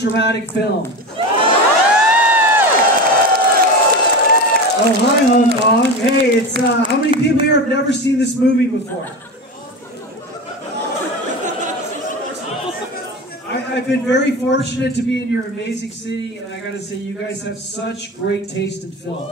dramatic film. Oh, hi, Hong Kong. Hey, it's, how many people here have never seen this movie before? I've been very fortunate to be in your amazing city, and I gotta say, you guys have such great taste in film.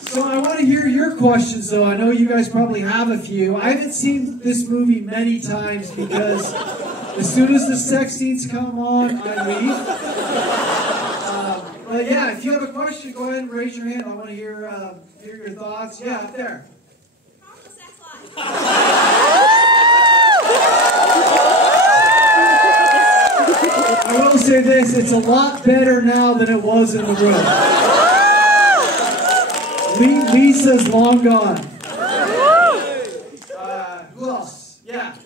So I want to hear your questions, though. I know you guys probably have a few. I haven't seen this movie many times because as soon as the sex scenes come on, I leave. But yeah, if you have a question, go ahead and raise your hand. I want to hear your thoughts. Yeah, up there. How's the sex life? I will say this, it's a lot better now than it was in the room. Lisa's long gone. Who else? Yeah.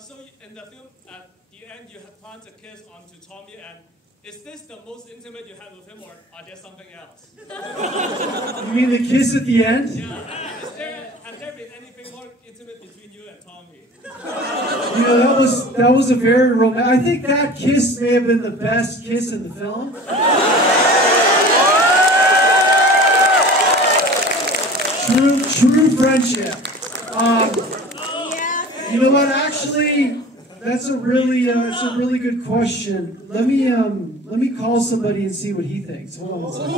So in the film, at the end, you have planned a kiss onto Tommy, and is this the most intimate you had with him, or are there something else? You mean the kiss at the end? Yeah. Has there been anything more intimate between you and Tommy? You know, that was a very romantic. I think that kiss may have been the best kiss in the film. True friendship. You know what? Actually, that's a really good question. Let me call somebody and see what he thinks. Hold on one second.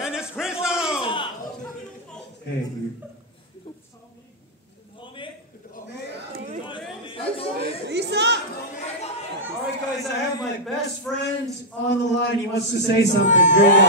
And it's Crystal. Hey, dude. All right, guys, I have my best friend on the line. He wants to say something. Here we go.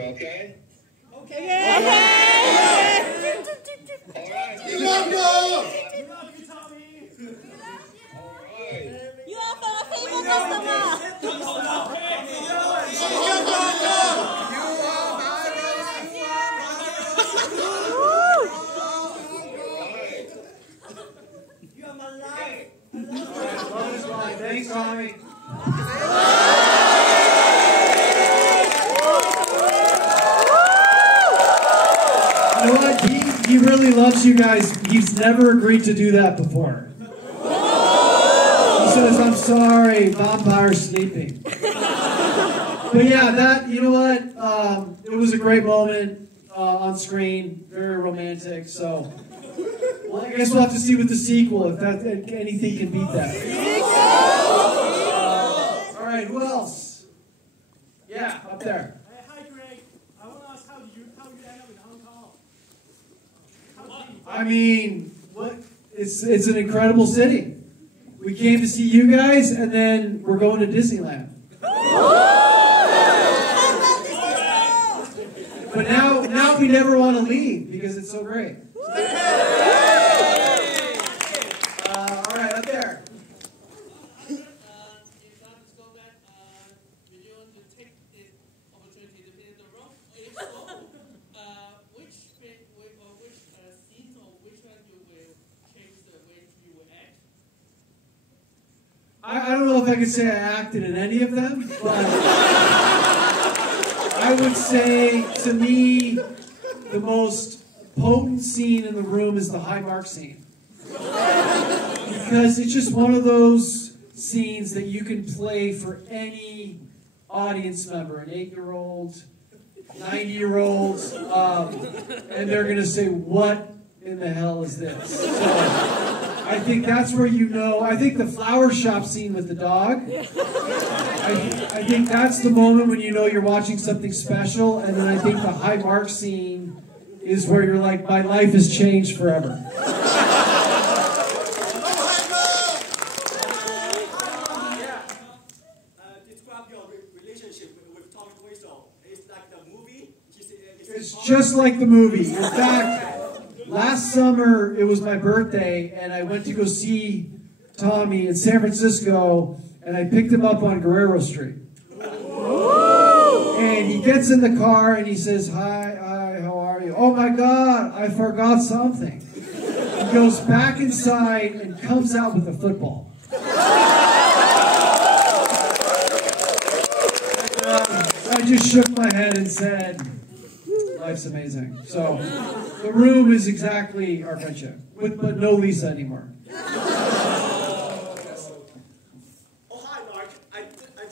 Okay? Okay. Alright. You love you. Alright. You are for a famous customer. You are my life. Love is blind. Thanks, Tommy. You know what? He really loves you guys. He's never agreed to do that before. He says, I'm sorry, vampire's sleeping. But yeah, you know what? It was a great moment on screen, very romantic. So, well, I guess we'll have to see with the sequel if anything can beat that. All right, who else? Yeah, up there. Hi, Greg. I want to ask how you end up in Hong Kong? I mean, it's an incredible city. We came to see you guys, and then we're going to Disneyland. But now we never want to leave because it's so great. All right, up there. I don't know if I could say I acted in any of them, but I would say, to me, the most potent scene in the room is the Hi Mark scene. Because it's just one of those scenes that you can play for any audience member, an 8-year-old, 90-year-old, and they're going to say, what in the hell is this? So, I think that's where you know. I think the flower shop scene with the dog, I think that's the moment when you know you're watching something special. And then I think the Hi Mark scene is where you're like, my life has changed forever. Describe your relationship with Tommy Wiseau. It's like the movie. It's just like the movie. In fact, last summer it was my birthday, and I went to go see Tommy in San Francisco, and I picked him up on Guerrero Street. And he gets in the car and he says, hi, how are you? Oh my God, I forgot something. He goes back inside and comes out with a football. I just shook my head and said, life's amazing. So the room is exactly our friendship, but no Lisa anymore. Oh, hi, Mark. I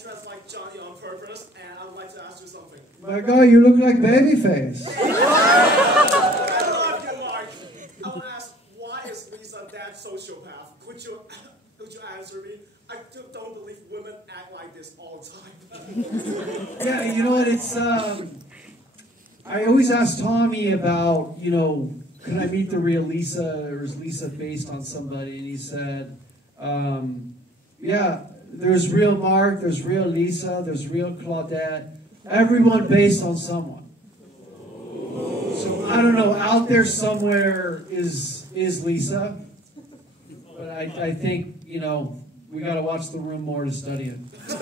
dressed like Johnny on purpose, and I would like to ask you something. My God, you look like Babyface. I love you, Mark. I will ask, why is Lisa that sociopath? Could you answer me? I don't believe women act like this all the time. Yeah, you know what, it's, I always ask Tommy about, you know, can I meet the real Lisa, or is Lisa based on somebody? And he said, yeah, there's real Mark, there's real Lisa, there's real Claudette, everyone based on someone. So I don't know, out there somewhere is Lisa, but I think, you know, we got to watch The Room more to study it. Did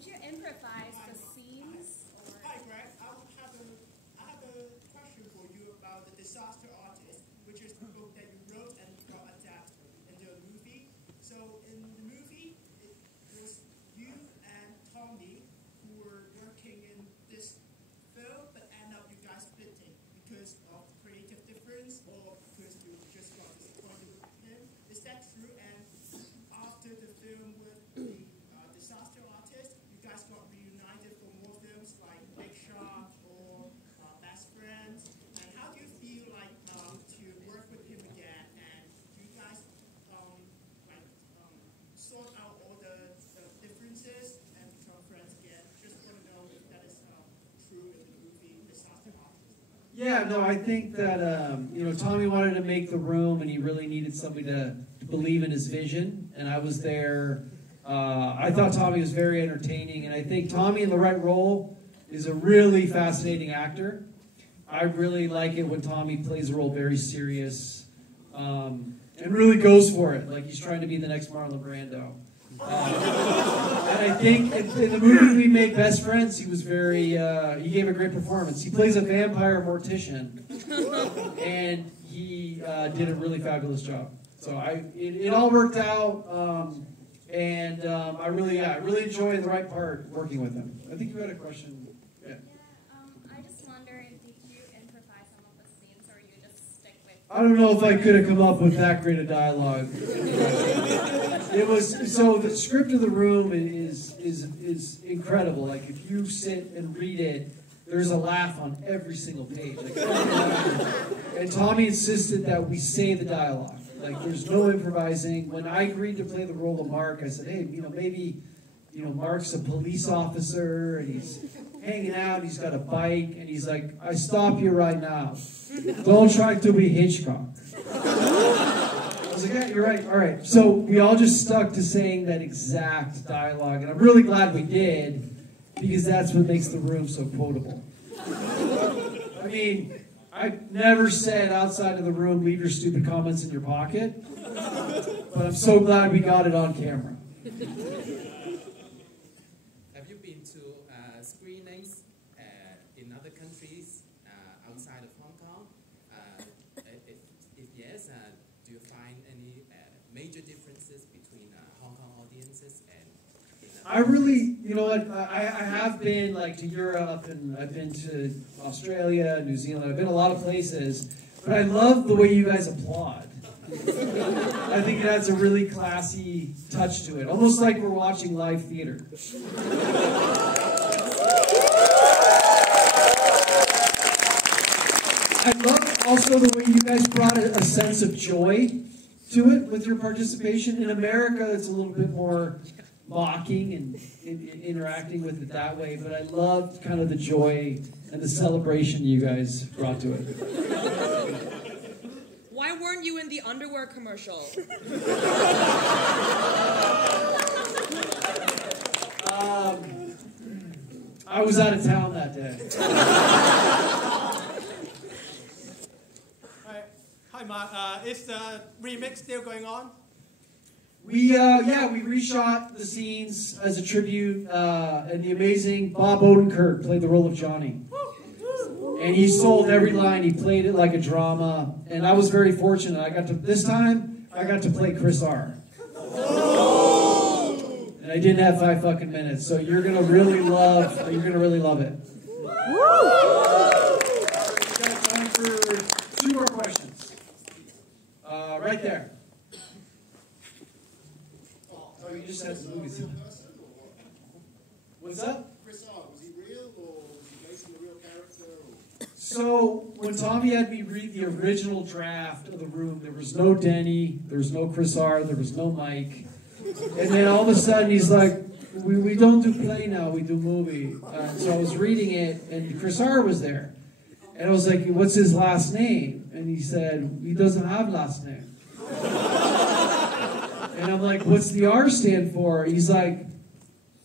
you improvise the scenes? Hi, Greg. I have a question for you about The Disaster Artist, which is the book that you wrote and got adapted into a movie. So in the movie, it was you and Tommy who were working in this film, but end up you guys splitting because of creative difference or because you just got disappointed with him. Is that true? And after the film with the Disaster Artist, you guys got reunited for more films like Big Shot or Best Friends. And how do you feel like to work with him again? And do you guys sort out all the differences and become friends again? Just want to know if that is true in the movie Disaster Artist. Yeah, no, I think that, you know, Tommy wanted to make The Room, and he really needed somebody to believe in his vision, and I was there. I thought Tommy was very entertaining, and I think Tommy in the right role is a really fascinating actor. I really like it when Tommy plays a role very serious, and really goes for it, like he's trying to be the next Marlon Brando. And I think in the movie we made Best Friends, he was very, he gave a great performance. He plays a vampire mortician, and he did a really fabulous job. So it all worked out, and I really enjoyed the right part working with him. I think you had a question. Yeah. I just wonder, did you improvise some of the scenes, or you just stick with? I don't know if I could have come up with that great a dialogue. It was, so the script of The Room is incredible. Like, if you sit and read it, there's a laugh on every single page. Like, and Tommy insisted that we say the dialogue. Like, there's no improvising. When I agreed to play the role of Mark, I said, hey, you know, maybe, you know, Mark's a police officer, and he's hanging out, he's got a bike, and he's like, I stop you right now. Don't try to be Hitchcock. I was like, yeah, you're right, all right. So we all just stuck to saying that exact dialogue, and I'm really glad we did, because that's what makes The Room so quotable. I mean, I never said outside of the room, leave your stupid comments in your pocket, but I'm so glad we got it on camera. Have you been to screenings in other countries outside of Hong Kong? If yes, do you find any major differences between Hong Kong audiences and I really, you know what, I have been like to Europe, and I've been to Australia, New Zealand, I've been a lot of places, but I love the way you guys applaud. I think it adds a really classy touch to it, almost like we're watching live theater. I love also the way you guys brought a sense of joy to it with your participation. In America, it's a little bit more mocking and interacting with it that way, but I loved kind of the joy and the celebration you guys brought to it. Why weren't you in the underwear commercial? I was out of town that day. Hi, Mark. Is the remix still going on? We reshot the scenes as a tribute, and the amazing Bob Odenkirk played the role of Johnny. And he sold every line. He played it like a drama, and I was very fortunate. This time I got to play Chris R. And I didn't have 5 fucking minutes, so you're gonna really love it. We got time for 2 more questions. Right there. Oh, you just had some movies. What's up? Chris R, was he real or was he based on a real character? So when Tommy had me read the original draft of The Room, there was no Denny, there was no Chris R, there was no Mike. And then all of a sudden he's like, we don't do play now, we do movie. So I was reading it and Chris R was there. And I was like, what's his last name? And he said, he doesn't have last name. And I'm like, what's the R stand for? He's like,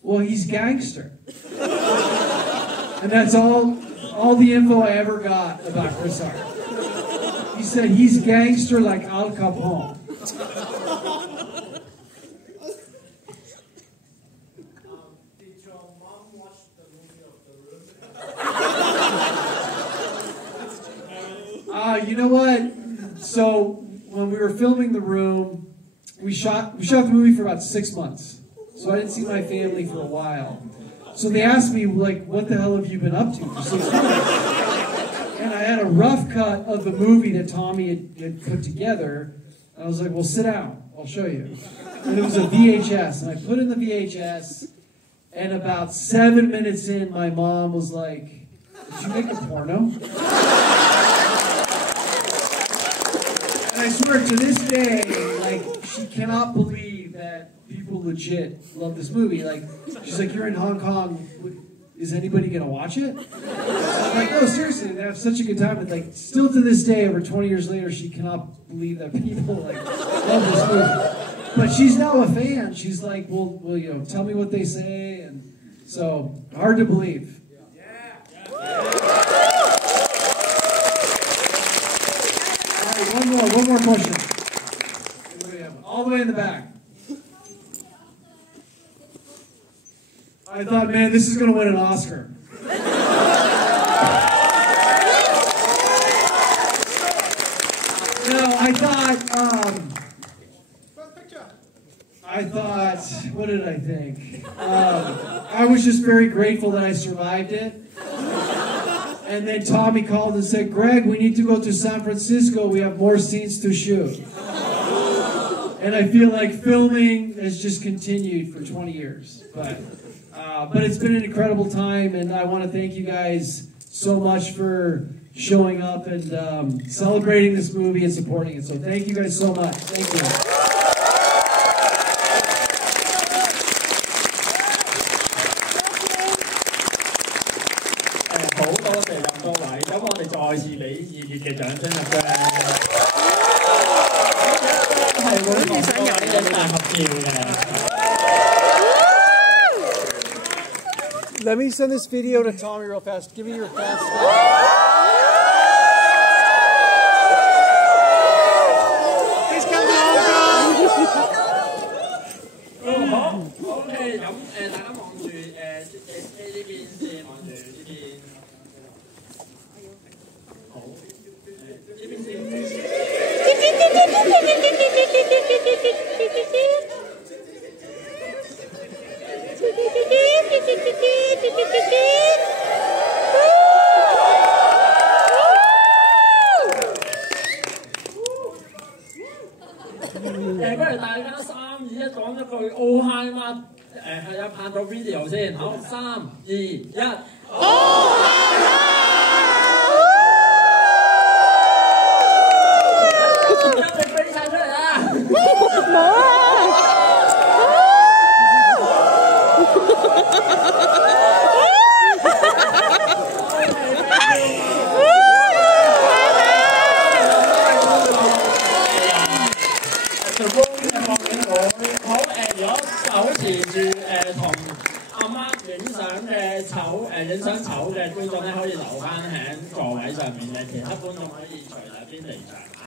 well, he's gangster. And that's all the info I ever got about Chris R. He said, he's gangster like Al Capone. Did your mom watch the movie of The Room? You know what? So when we were filming The Room, we shot the movie for about 6 months. So I didn't see my family for a while. So they asked me, like, what the hell have you been up to for 6 months? And I had a rough cut of the movie that Tommy had put together. And I was like, well, sit down. I'll show you. And it was a VHS. And I put in the VHS. And about 7 minutes in, my mom was like, did you make a porno? And I swear, to this day, like, she cannot believe that people legit love this movie. Like, she's like, you're in Hong Kong, is anybody gonna watch it? I'm like, no, seriously, they have such a good time. But like, still to this day, over 20 years later, she cannot believe that people like love this movie. But she's now a fan. She's like, well, you know, tell me what they say, and so hard to believe. One more question. All the way in the back. I thought, man, this is going to win an Oscar. No, I thought, what did I think? I was just very grateful that I survived it. And then Tommy called and said, Greg, we need to go to San Francisco. We have more scenes to shoot. And I feel like filming has just continued for 20 years. But it's been an incredible time, and I want to thank you guys so much for showing up and celebrating this movie and supporting it. So thank you guys so much. Thank you. 好多謝咁多位，咁我哋再次俾熱烈嘅掌聲入張，係會同各位影大合照嘅。Let me send this video to Tommy real fast. Give me your fast. He's coming over. 好 ，OK， 咁大家望住呢邊先，望住呢邊。好，呢邊先。不如大家3、2、1講一句 Oh Hi Mark 係啊，拍到 video 先，好，3、2、1。Oh Hi Mark！ 而家你飛晒出嚟啊！冇啊！好如果手持住同阿媽影相嘅影相丑嘅觀眾咧，可以留翻喺座位上面嘅，其他觀眾可以隨便離場。